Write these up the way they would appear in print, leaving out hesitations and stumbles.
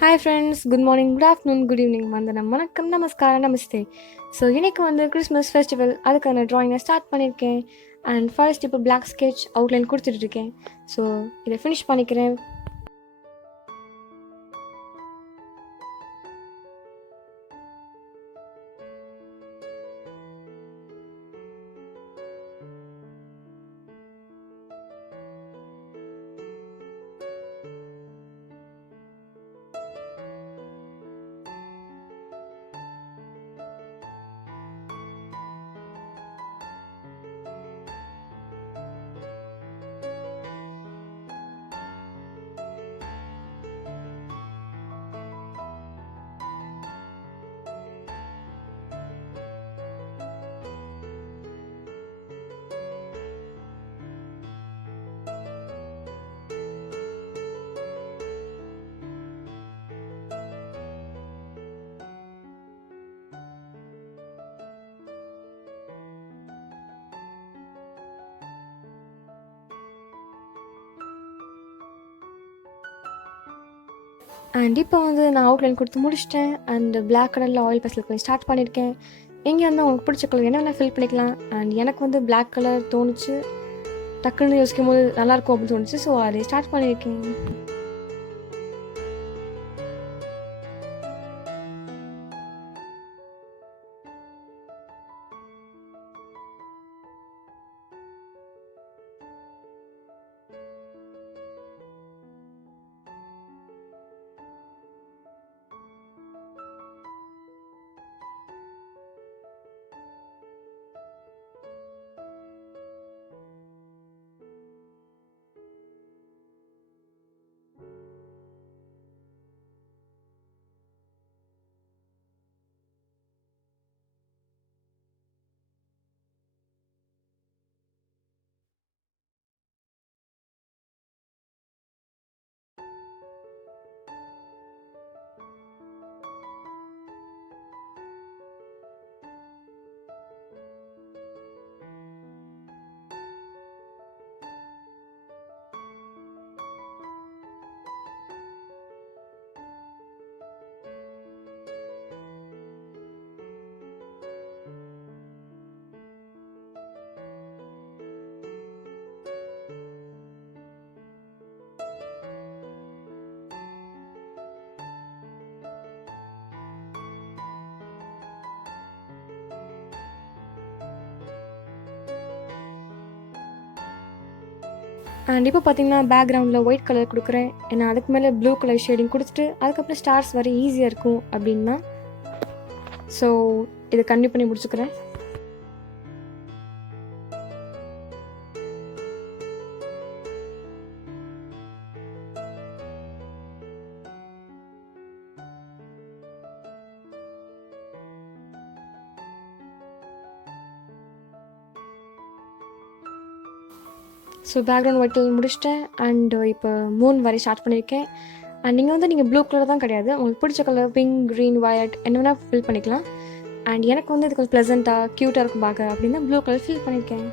Hi friends, good morning, good afternoon, good evening, வந்தனம் வணக்கம் நமஸ்காரம் நமஸ்தே. ஸோ இன்னைக்கு வந்து கிறிஸ்மஸ் ஃபெஸ்டிவல் அதுக்கான ட்ராயிங்கை ஸ்டார்ட் பண்ணியிருக்கேன். அண்ட் ஃபர்ஸ்ட் இப்போ பிளாக் ஸ்கெட்ச் அவுட்லைன் கொடுத்துட்டு இருக்கேன். ஸோ இதை ஃபினிஷ் பண்ணிக்கிறேன். அண்ட் இப்போ வந்து நான் அவுட்லைன் கொடுத்து முடிச்சிட்டேன். அண்ட் பிளாக் கலரில் ஆயில் பெஸ்டில் கொஞ்சம் ஸ்டார்ட் பண்ணியிருக்கேன். இங்கே வந்து உங்களுக்கு பிடிச்ச கலர் என்ன வேணால் ஃபில் பண்ணிக்கலாம். அண்ட் எனக்கு வந்து பிளாக் கலர் தோணுச்சு, டக்குன்னு யோசிக்கும் போது நல்லாயிருக்கும் அப்படின்னு தோணுச்சு. ஸோ அதை ஸ்டார்ட் பண்ணியிருக்கேன். அண்ட் இப்போ பார்த்தீங்கன்னா பேக்ரவுண்டில் ஒயிட் கலர் கொடுக்குறேன். ஏன்னா அதுக்கு மேலே ப்ளூ கலர் ஷேடிங் கொடுத்துட்டு அதுக்கப்புறம் ஸ்டார்ஸ் வர ஈஸியாக இருக்கும் அப்படின்னா. ஸோ இதை கண்டினியூ பண்ணி முடிச்சுக்கிறேன். ஸோ பேக்ரவுண்ட் ஒயிட் கலர் முடிச்சிட்டேன். அண்ட் இப்போ மூன் வரை ஸ்டார்ட் பண்ணியிருக்கேன். அண்ட் நீங்கள் ப்ளூ கலர் தான் கிடையாது, உங்களுக்கு பிடிச்ச கலர் பிங்க், க்ரீன், வயலட் என்ன வேணால் ஃபில் பண்ணிக்கலாம். அண்ட் எனக்கு வந்து இது கொஞ்சம் ப்ளசண்ட்டாக க்யூட்டாக இருக்கும் பார்க்க அப்படின்னா ப்ளூ கலர் ஃபில் பண்ணியிருக்கேன்.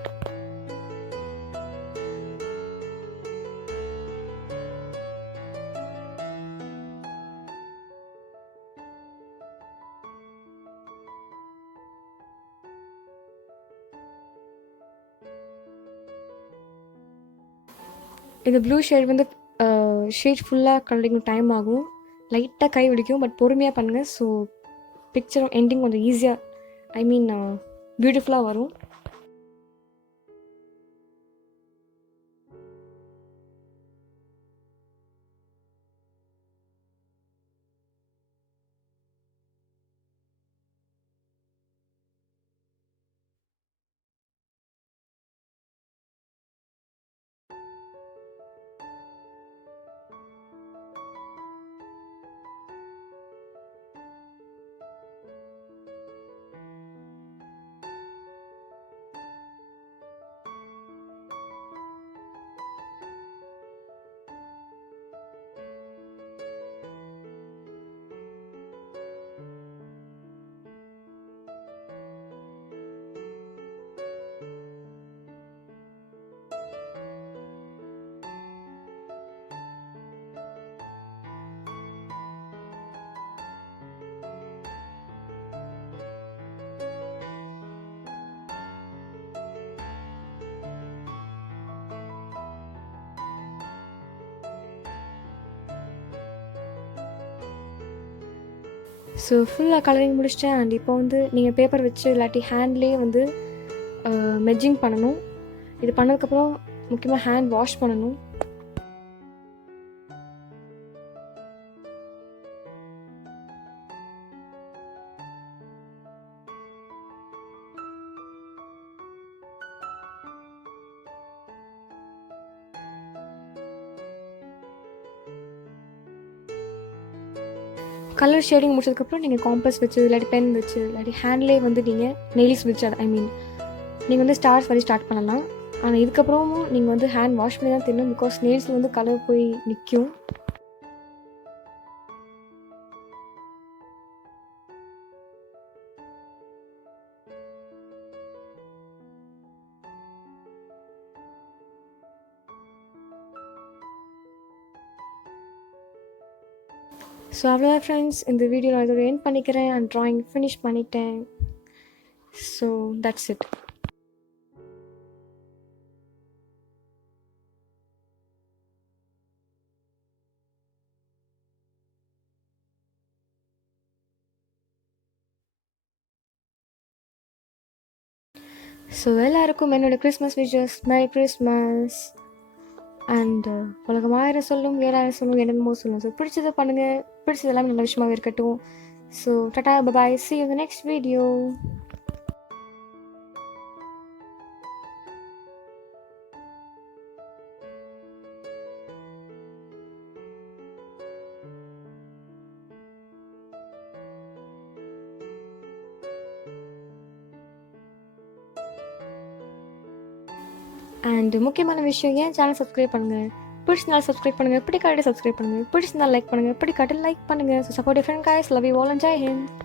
இந்த ப்ளூ ஷேட் வந்து ஷேட் ஃபுல்லாக கலரிங் டைம் ஆகும், லைட்டாக கை பிடிக்கும். பட் பொறுமையாக பண்ணுங்கள். ஸோ பிக்சர் எண்டிங் கொஞ்சம் ஈஸியாக பியூட்டிஃபுல்லாக வரும். ஸோ ஃபுல்லாக கலரிங் முடிச்சிட்டேன். அண்ட் இப்போ வந்து நீங்கள் பேப்பர் வச்சு இல்லாட்டி ஹேண்ட்லேயே வந்து மெஜிங் பண்ணணும். இது பண்ணதுக்கப்புறம் முக்கியமாக ஹேண்ட் வாஷ் பண்ணணும். கலர் ஷேடிங் முடிச்சதுக்கப்புறம் நீங்கள் காம்பஸ் வச்சு இல்லாட்டி பென் வச்சு இல்லாட்டி ஹேண்ட்லேயே வந்து நீங்கள் நெயில்ஸ் வச்சு நீங்கள் வந்து ஸ்டார்ஸ் வரை ஸ்டார்ட் பண்ணலாம். ஆனால் இதுக்கப்புறமும் நீங்கள் வந்து ஹேண்ட் வாஷ் பண்ணி தான் தெரியணும். பிகாஸ் நெயில்ஸில் வந்து கலர் போய் நிற்கும். ஸோ அவ்வளோதான் ஃப்ரெண்ட்ஸ், இந்த வீடியோ நான் இதோட எண்ட் பண்ணிக்கிறேன். அண்ட் ட்ராயிங் ஃபினிஷ் பண்ணிட்டேன். So that's it. ஸோ எல்லாருக்கும் என்னோடய Christmas wishes, merry Christmas. And உலகம் 1000 சொல்லும் 7000 சொல்லும் என்னென்னமோ சொல்லும். ஸோ பிடிச்சதை பண்ணுங்கள், பிடிச்சது எல்லாமே நல்ல விஷயமாகவே இருக்கட்டும். ஸோ Tata, bye bye, see you in the next video. And முக்கியமான விஷயம், ஏன் சேனல் சப்ஸ்கிரைப் பண்ணுங்கள். பிடிச்சிருந்தாலும் சப்ஸ்கிரைப் பண்ணுங்கள், பிடிக்காட்டி சப்ஸ்கிரைப் பண்ணுங்கள், பிடிச்சிருந்தாலும் லைக் பண்ணுங்கள், பிடிக்காட்டி லைக் பண்ணுங்கள். So support different guys, love you all and Jai Hind.